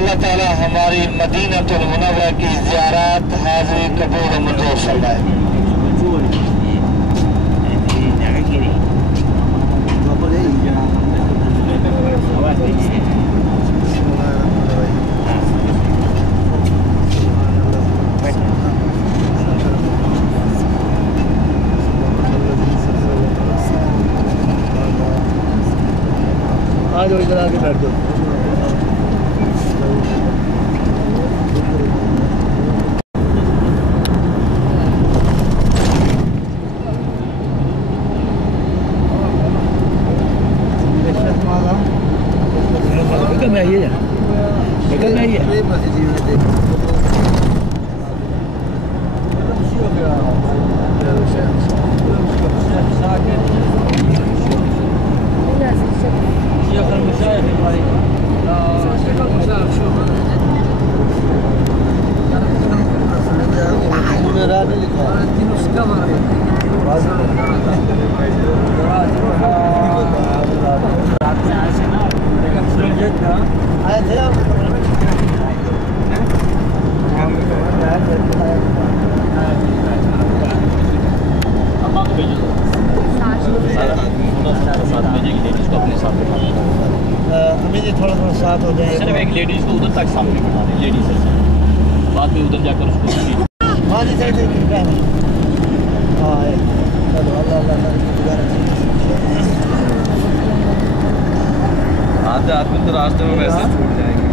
اللہ تعالی ہماری مدینۃ المنورہ کی زیارات حاضری قبول و منظور فرمائے۔ آج ادھر آ کے بیٹھ دو۔ نکل میں آئیے نکل میں آئیے تھوڑا تھوڑا ساتھ ہو جائے، صرف ایک لیڈیز کو ادھر تک سامنے بٹھا دیں، لیڈیز سے بعد میں ادھر جا کر اس کو ہاں جی سائڈ ہاں چلو اللہ اللہ آدھے آدمی تو راستے میں ویسے چھوٹ جائیں گے۔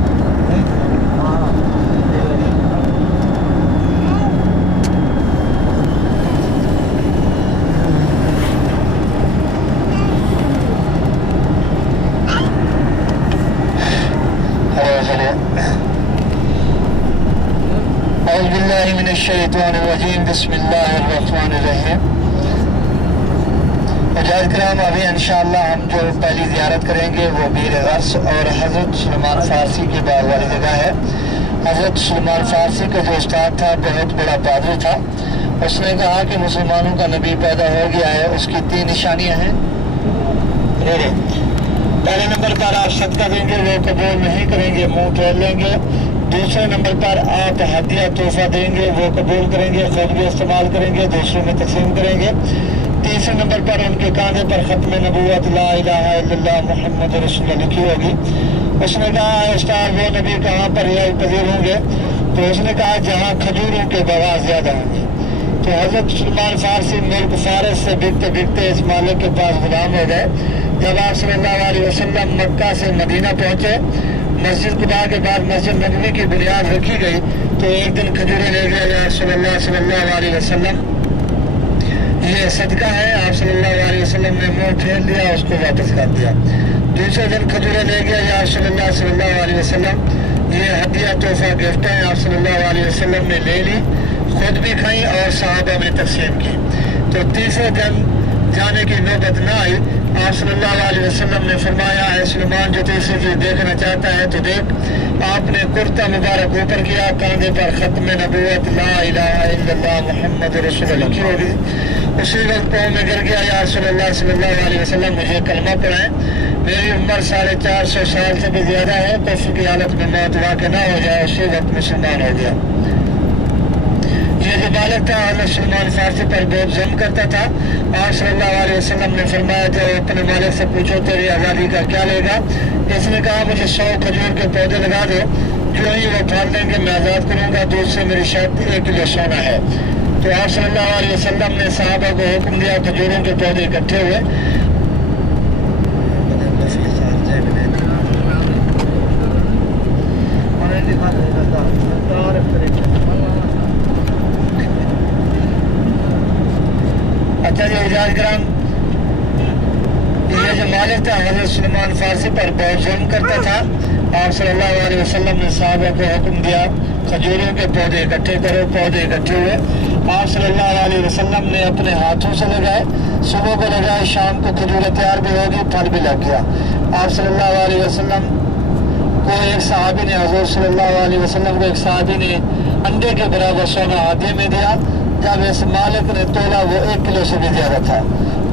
اعوذ باللہ من الشیطان الرجیم، بسم اللہ الرحمن الرحیم۔ مجاہد کرام، ابھی انشاءاللہ ہم جو پہلی زیارت کریں گے وہ بیر غرس اور حضرت سلمان فارسی کی باغ والی جگہ ہے۔ حضرت سلمان فارسی کا جو استاد تھا بہت بڑا پادری تھا، اس نے کہا کہ مسلمانوں کا نبی پیدا ہو گیا ہے، اس کی 3 نشانیاں ہیں۔ پہلے نمبر پر آپ صدقہ دیں گے، وہ قبول نہیں کریں گے، منہ پھیر لیں گے۔ دوسرے نمبر پر آپ ہدیہ تحفہ دیں گے، وہ قبول کریں گے، خود بھی استعمال کریں گے، دوسروں میں تقسیم کریں گے۔ تیسرے نمبر پر ان کے کاندھے پر ختم نبوت لا الہ الا اللہ محمد رسول اللہ لکھی ہوگی۔ اس نے کہا استاد وہ نبی کہاں پر رہائی پذیر ہوں گے؟ تو اس نے کہا جہاں کھجوروں کے باغات زیادہ ہوں گے۔ تو حضرت سلمان فارسی ملک فارس سے بکتے بکتے اس مالک کے پاس غلام ہو گئے۔ جب آپ صلی اللہ علیہ وسلم مکہ سے مدینہ پہنچے، مسجد خدا کے بعد مسجد نبوی کی بنیاد رکھی گئی، تو ایک دن کھجوریں لے گئے یا رسول اللہ صلی اللہ علیہ وسلم، یہ صدقہ ہے۔ آپ صلی اللہ علیہ وسلم نے منہ پھیر لیا، اس کو واپس کر دیا۔ دوسرے دن کھجوریں لے گئے یا رسول اللہ صلی اللہ علیہ وسلم، یہ ہدیہ تحفہ گفٹ ہے۔ آپ صلی اللہ علیہ وسلم نے لے لی، خود بھی کھائیں اور صحابہ میں تقسیم کی۔ تو تیسرے دن جانے کی نوبت نہ آئی، آپ صلی اللہ علیہ وسلم نے فرمایا اے سلمان جو تیسری چیز دیکھنا چاہتا ہے تو دیکھ۔ آپ نے کرتا مبارک اوپر کیا، کاندھے پر ختم نبوت لا الہ الا اللہ محمد رسول اللہ لکھی ہوگی۔ اسی وقت پاؤں میں گر گیا، یا رسول اللہ صلی اللہ علیہ وسلم مجھے کلمہ پڑھائیں، میری عمر 450 سال سے بھی زیادہ ہے، کفر کی حالت میں موت واقع نہ ہو جائے۔ اسی وقت مسلمان ہو گیا۔ یہ جو بالغ تھا حضرت سلمان فارسی پر بہت ظلم کرتا تھا۔ آپ صلی اللہ علیہ وسلم نے فرمایا جو اپنے مالک سے پوچھو تیری آزادی کا کیا لے گا؟ اس نے کہا مجھے 100 کھجور کے پودے لگا دو، جو ہی وہ پھل دیں گے میں آزاد کروں گا، دودھ سے میری شرط 1 کلو سونا ہے۔ تو آپ صلی اللہ علیہ وسلم نے صحابہ کو حکم دیا، کھجوروں کے پودے اکٹھے ہوئے۔ اچھا جی اجاز کرام، یہ جو مالک تھا حضرت سلمان فارسی پر بہت ظلم کرتا تھا۔ آپ صلی اللہ علیہ وسلم نے صحابہ کو حکم دیا کھجوروں کے پودے اکٹھے کرو، پودے اکٹھے ہوئے۔ آپ صلی اللہ علیہ وسلم نے اپنے ہاتھوں سے لگائے، صبح کو لگائے، شام کو کھجوریں تیار بھی ہوگی، پھل بھی لگ گیا۔ آپ صلی اللہ علیہ وسلم کو ایک صحابی نے، حضور صلی اللہ علیہ وسلم کو ایک صحابی نے انڈے کے برابر سونا ہدیے میں دیا۔ جب اس مالک نے تولا وہ 1 کلو سے بھی زیادہ تھا۔